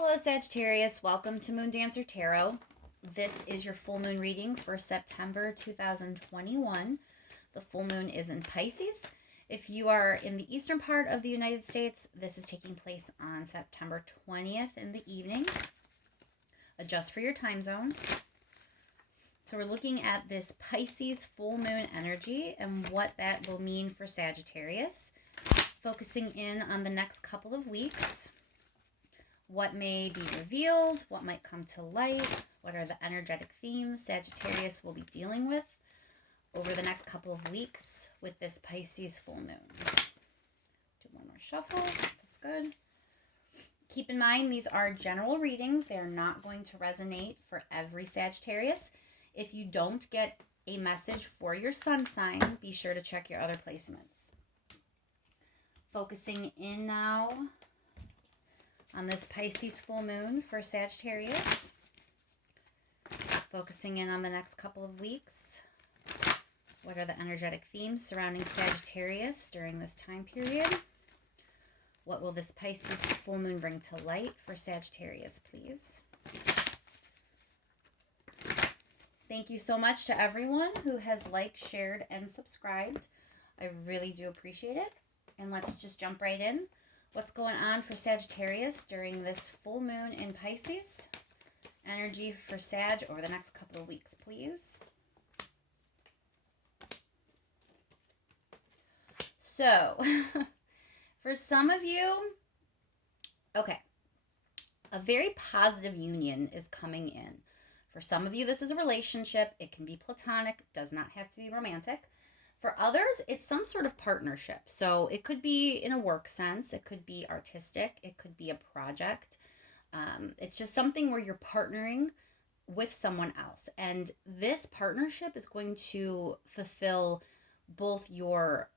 Hello Sagittarius, welcome to Moon Dancer Tarot. This is your full moon reading for September 2021. The full moon is in Pisces. If you are in the eastern part of the United States, this is taking place on September 20th in the evening. Adjust for your time zone. So we're looking at this Pisces full moon energy and what that will mean for Sagittarius. Focusing in on the next couple of weeks. What may be revealed, what might come to light, what are the energetic themes Sagittarius will be dealing with over the next couple of weeks with this Pisces full moon. Do one more shuffle. That's good. Keep in mind, these are general readings. They're not going to resonate for every Sagittarius. If you don't get a message for your sun sign, be sure to check your other placements. Focusing in now on this Pisces full moon for Sagittarius. Focusing in on the next couple of weeks. What are the energetic themes surrounding Sagittarius during this time period? What will this Pisces full moon bring to light for Sagittarius, please? Thank you so much to everyone who has liked, shared, and subscribed. I really do appreciate it. And let's just jump right in. What's going on for Sagittarius during this full moon in Pisces? Energy for Sag over the next couple of weeks, please. So, for some of you, okay, a very positive union is coming in. For some of you, this is a relationship. It can be platonic, does not have to be romantic. For others, it's some sort of partnership. So it could be in a work sense. It could be artistic. It could be a project. It's just something where you're partnering with someone else. And this partnership is going to fulfill both your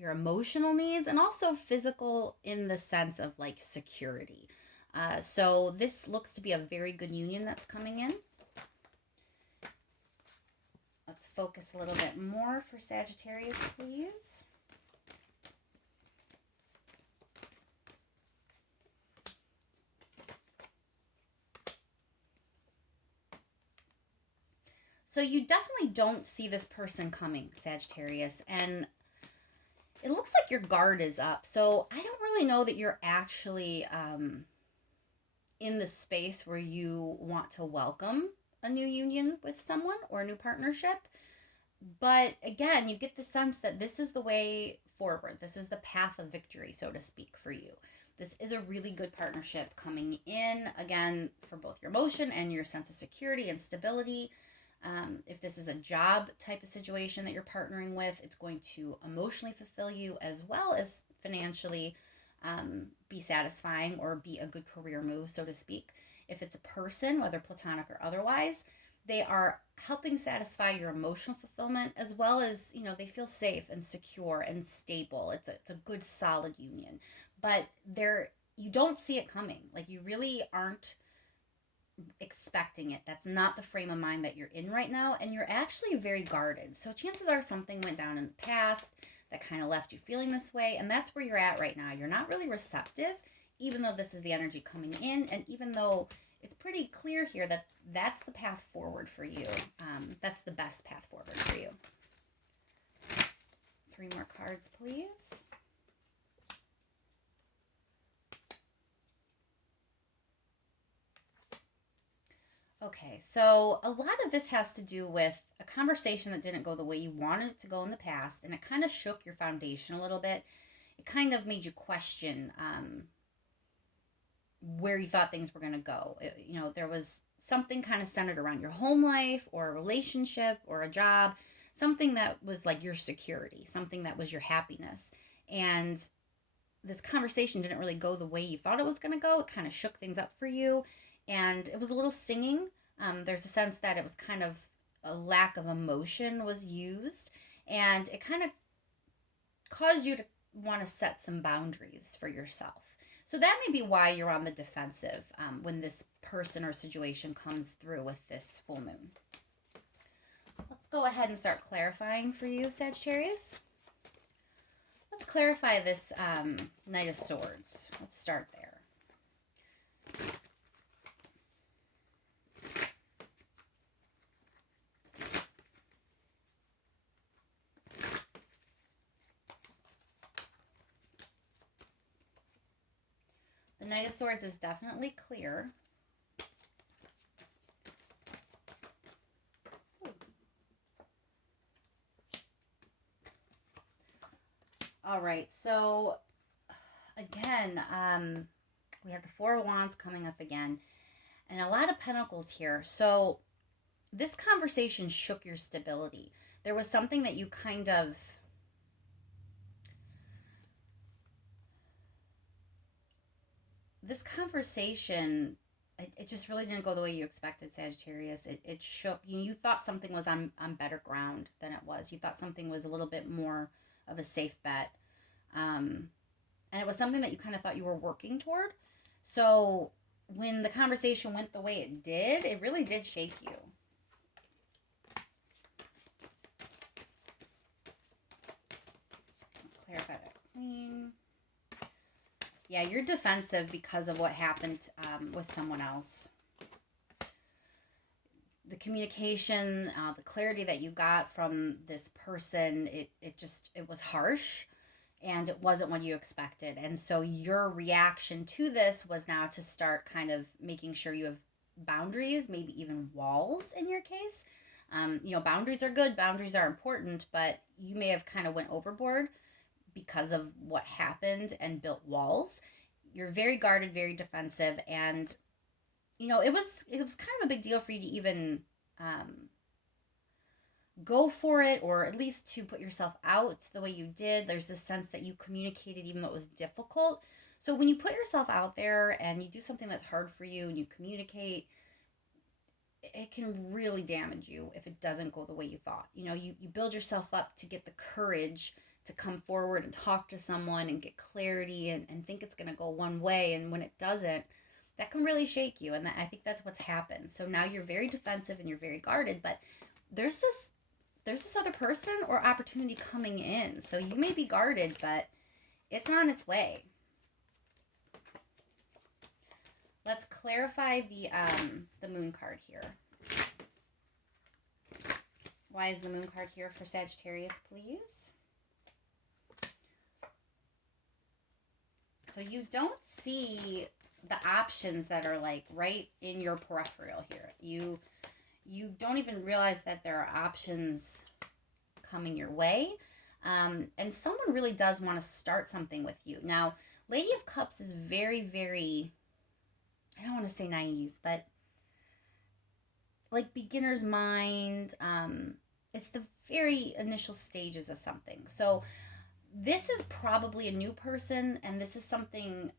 emotional needs and also physical in the sense of like security. So this looks to be a very good union that's coming in. Let's focus a little bit more for Sagittarius, please. So you definitely don't see this person coming, Sagittarius, and it looks like your guard is up. So I don't really know that you're actually in the space where you want to welcome a new union with someone or a new partnership. But again, you get the sense that this is the way forward. This is the path of victory, so to speak, for you. This is a really good partnership coming in, again, for both your emotion and your sense of security and stability. If this is a job type of situation that you're partnering with, it's going to emotionally fulfill you as well as financially be satisfying or be a good career move, so to speak. If it's a person, whether platonic or otherwise, they are helping satisfy your emotional fulfillment as well as, you know, they feel safe and secure and stable. It's a good, solid union. But you don't see it coming. Like, you really aren't expecting it. That's not the frame of mind that you're in right now. And you're actually very guarded. So chances are something went down in the past that kind of left you feeling this way. And that's where you're at right now. You're not really receptive, even though this is the energy coming in, and even though it's pretty clear here that that's the path forward for you. That's the best path forward for you. 3 more cards, please. Okay, so a lot of this has to do with a conversation that didn't go the way you wanted it to go in the past, and it kind of shook your foundation a little bit. It kind of made you question where you thought things were going to go. There was something kind of centered around your home life or a relationship or a job, something that was like your security, something that was your happiness. And this conversation didn't really go the way you thought it was going to go. It kind of shook things up for you, and it was a little stinging. There's a sense that it was kind of a lack of emotion was used, and it kind of caused you to want to set some boundaries for yourself. So that may be why you're on the defensive when this person or situation comes through with this full moon. Let's go ahead and start clarifying for you, Sagittarius. Let's clarify this Knight of Swords. Let's start there. The Knight of Swords is definitely clear. All right, so again, we have the Four of Wands coming up again, and a lot of Pentacles here. So this conversation shook your stability. There was something that you kind of... This conversation, it just really didn't go the way you expected, Sagittarius. It shook you. You thought something was on better ground than it was. You thought something was a little bit more of a safe bet. And it was something that you kind of thought you were working toward. So when the conversation went the way it did, it really did shake you. Clarify that, Queen. Yeah, you're defensive because of what happened with someone else. The communication, the clarity that you got from this person, it was harsh, and it wasn't what you expected. And so your reaction to this was now to start kind of making sure you have boundaries, maybe even walls in your case. Boundaries are good, boundaries are important, but you may have kind of went overboard because of what happened and built walls. You're very guarded, very defensive, and it was kind of a big deal for you to even go for it, or at least to put yourself out the way you did. There's this sense that you communicated even though it was difficult. So when you put yourself out there and you do something that's hard for you and you communicate, it can really damage you if it doesn't go the way you thought. You build yourself up to get the courage to come forward and talk to someone and get clarity and think it's going to go one way, and when it doesn't, that can really shake you. And I think that's what's happened. So now you're very defensive and you're very guarded, but there's this other person or opportunity coming in. So you may be guarded, but it's on its way. Let's clarify the Moon card here. Why is the Moon card here for Sagittarius, please? So you don't see the options that are like right in your peripheral here. You don't even realize that there are options coming your way. And someone really does want to start something with you. Now, Lady of Cups is very, very, I don't want to say naive, but like beginner's mind. It's the very initial stages of something. So this is probably a new person, and this is something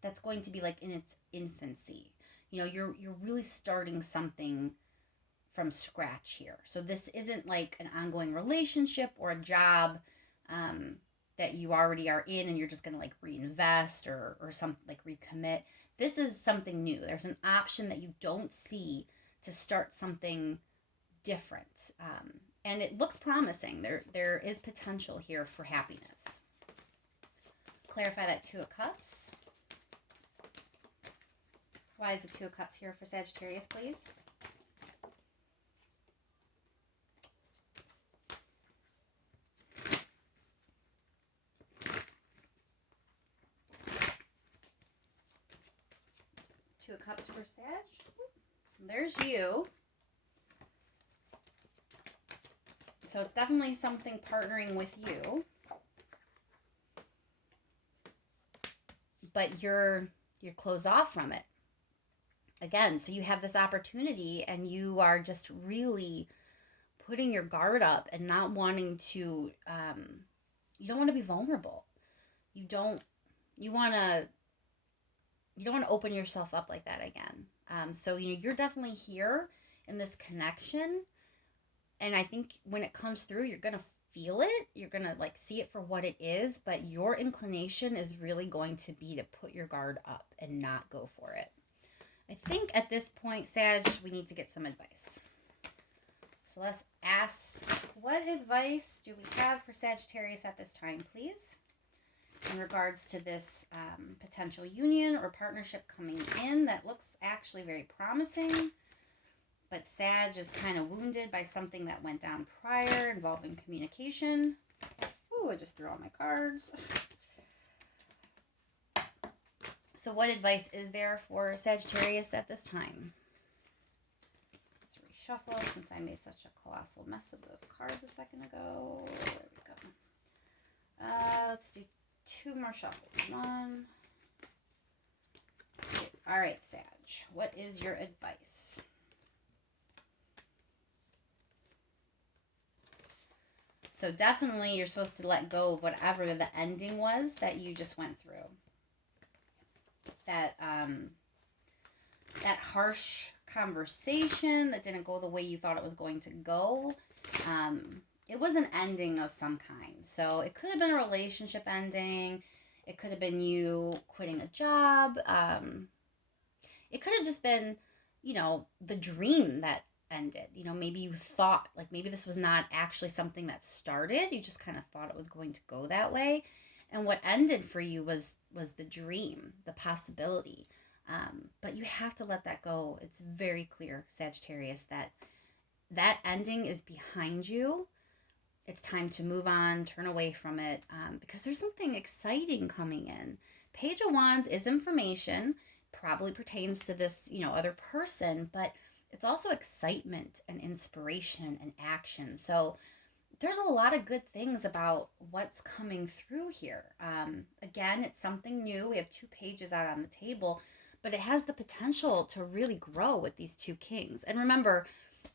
that's going to be like in its infancy. You're really starting something from scratch here. So this isn't like an ongoing relationship or a job that you already are in and you're just going to like reinvest or something, like recommit. This is something new. There's an option that you don't see to start something different. And it looks promising. There is potential here for happiness. Clarify that Two of Cups. Why is the Two of Cups here for Sagittarius, please? Two of Cups for Sag. There's you. So it's definitely something partnering with you. But you're closed off from it. Again, so you have this opportunity and you are just really putting your guard up and not wanting to, you don't want to be vulnerable. You don't want to open yourself up like that again. So, you're definitely here in this connection. And I think when it comes through, you're going to feel it. You're going to like see it for what it is. But your inclination is really going to be to put your guard up and not go for it. I think at this point, Sag, we need to get some advice. So let's ask, what advice do we have for Sagittarius at this time, please? In regards to this potential union or partnership coming in that looks actually very promising. But Sag is kind of wounded by something that went down prior involving communication. Ooh, I just threw all my cards. So what advice is there for Sagittarius at this time? Let's reshuffle since I made such a colossal mess of those cards a second ago. There we go. Let's do 2 more shuffles. 1, 2. All right, Sag. What is your advice? So definitely you're supposed to let go of whatever the ending was that you just went through. That that harsh conversation that didn't go the way you thought it was going to go. It was an ending of some kind. So it could have been a relationship ending. It could have been you quitting a job. It could have just been, you know, the dream that ended. You know, maybe you thought, like, maybe this was not actually something that started. You just kind of thought it was going to go that way. And what ended for you was the dream, the possibility. But you have to let that go. It's very clear, Sagittarius, that ending is behind you. It's time to move on, turn away from it, because there's something exciting coming in. Page of Wands is information, probably pertains to this, you know, other person, but it's also excitement and inspiration and action. So there's a lot of good things about what's coming through here. Again, it's something new. We have 2 pages out on the table, but it has the potential to really grow with these 2 kings. And remember,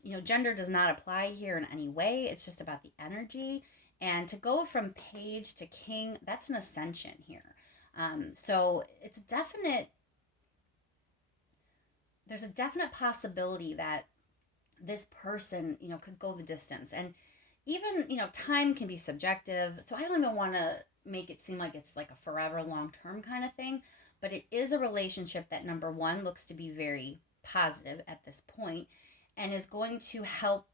you know, gender does not apply here in any way. It's just about the energy. And to go from page to king, that's an ascension here. So it's there's a definite possibility that this person, you know, could go the distance. And even, you know, time can be subjective. So I don't even want to make it seem like it's like a forever long-term kind of thing. But it is a relationship that, number one, looks to be very positive at this point and is going to help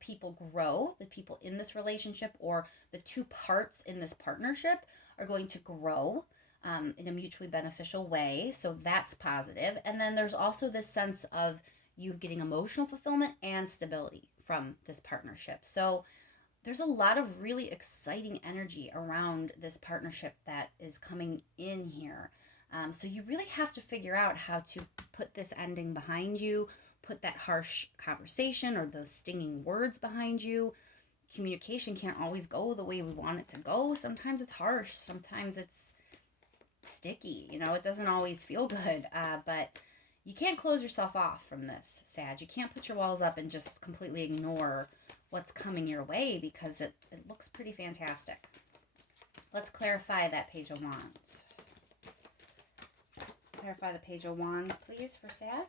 people grow. The people in this relationship, or the 2 parts in this partnership, are going to grow in a mutually beneficial way. So that's positive. And then there's also this sense of you getting emotional fulfillment and stability from this partnership. So there's a lot of really exciting energy around this partnership that is coming in here. So you really have to figure out how to put this ending behind you, put that harsh conversation or those stinging words behind you. Communication can't always go the way we want it to go. Sometimes it's harsh. Sometimes it's sticky. You know, it doesn't always feel good. But you can't close yourself off from this, Sag. You can't put your walls up and just completely ignore what's coming your way, because it looks pretty fantastic. Let's clarify that Page of Wands. Clarify the Page of Wands, please, for Sag.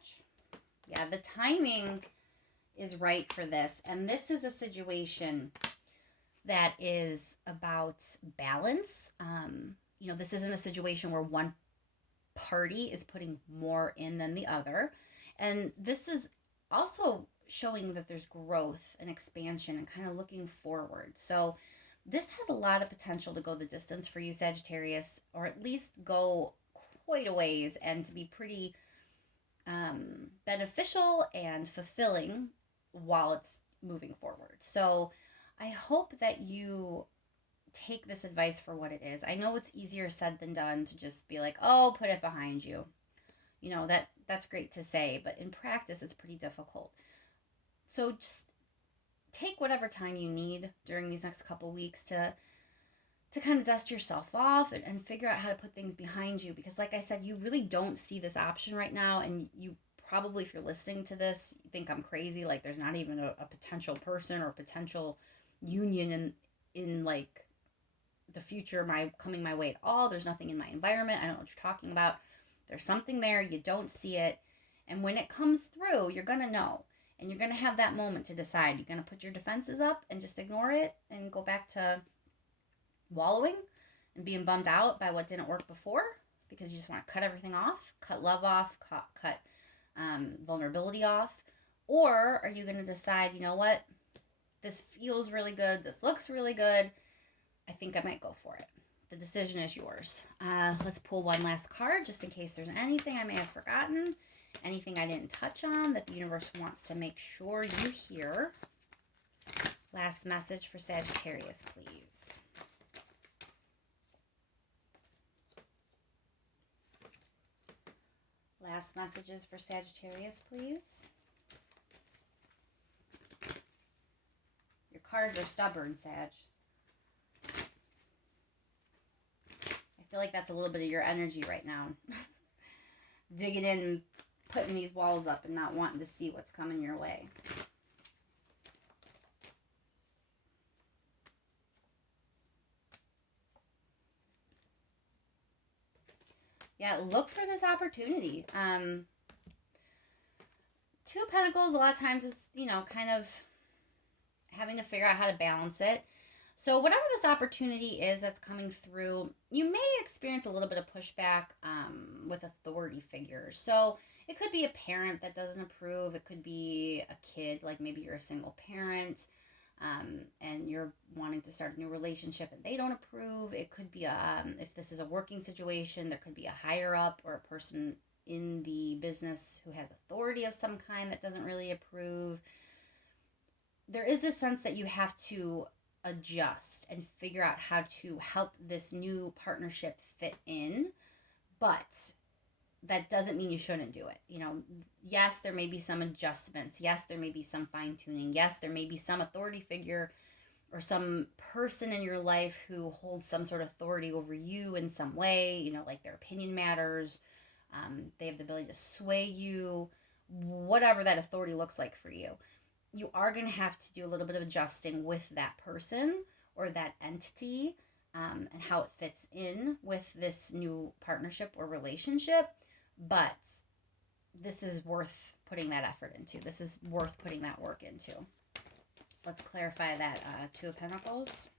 Yeah, the timing is right for this. And this is a situation that is about balance. You know, this isn't a situation where one party is putting more in than the other. And this is also showing that there's growth and expansion and kind of looking forward. So this has a lot of potential to go the distance for you, Sagittarius, or at least go quite a ways and to be pretty beneficial and fulfilling while it's moving forward. So I hope that you take this advice for what it is. I know it's easier said than done to just be like, oh, put it behind you. You know, that's great to say, but in practice, it's pretty difficult. So just take whatever time you need during these next couple weeks to kind of dust yourself off and figure out how to put things behind you. Because like I said, you really don't see this option right now. And you probably, if you're listening to this, you think I'm crazy. Like there's not even a potential person or potential union in like the future coming my way at all. There's nothing in my environment. I don't know what you're talking about. There's something there. You don't see it. And when it comes through, you're going to know. And you're going to have that moment to decide. You're going to put your defenses up and just ignore it and go back to wallowing and being bummed out by what didn't work before, because you just want to cut everything off, cut love off, cut vulnerability off. Or are you going to decide, you know what, this feels really good, this looks really good, I think I might go for it. The decision is yours. Let's pull one last card just in case there's anything I may have forgotten, anything I didn't touch on that the universe wants to make sure you hear. Last message for Sagittarius, please. last messages for Sagittarius, please. Your cards are stubborn, Sag. I feel like that's a little bit of your energy right now. Digging in and putting these walls up and not wanting to see what's coming your way. Yeah, look for this opportunity. Two of Pentacles, a lot of times it's, you know, kind of having to figure out how to balance it. So whatever this opportunity is that's coming through, you may experience a little bit of pushback with authority figures. So it could be a parent that doesn't approve. It could be a kid, like maybe you're a single parent and you're wanting to start a new relationship and they don't approve. It could be, if this is a working situation, there could be a higher up or a person in the business who has authority of some kind that doesn't really approve. There is this sense that you have to adjust and figure out how to help this new partnership fit in, but that doesn't mean you shouldn't do it. You know, yes, there may be some adjustments. Yes, there may be some fine tuning. Yes, there may be some authority figure or some person in your life who holds some sort of authority over you in some way, you know, like their opinion matters. They have the ability to sway you, whatever that authority looks like for you. You are going to have to do a little bit of adjusting with that person or that entity and how it fits in with this new partnership or relationship. But this is worth putting that effort into. This is worth putting that work into. Let's clarify that Two of Pentacles.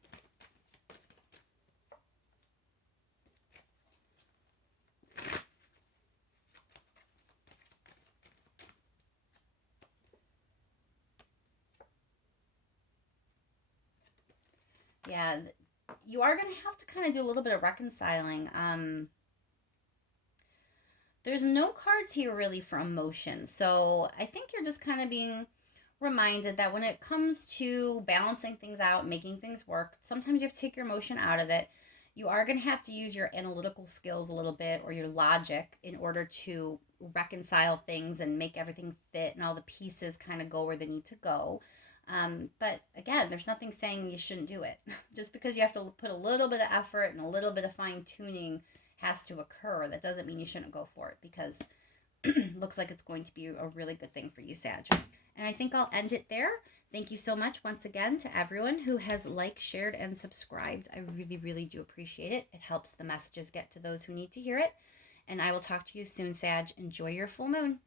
Yeah, you are going to have to kind of do a little bit of reconciling. There's no cards here really for emotion. So I think you're just kind of being reminded that when it comes to balancing things out, making things work, sometimes you have to take your emotion out of it. You are going to have to use your analytical skills a little bit or your logic in order to reconcile things and make everything fit and all the pieces kind of go where they need to go. But again, there's nothing saying you shouldn't do it. Just because you have to put a little bit of effort and a little bit of fine tuning has to occur, that doesn't mean you shouldn't go for it, because looks like it's going to be a really good thing for you, Sag. And I think I'll end it there. Thank you so much once again to everyone who has liked, shared, and subscribed. I really, really do appreciate it. It helps the messages get to those who need to hear it. And I will talk to you soon, Sag. Enjoy your full moon.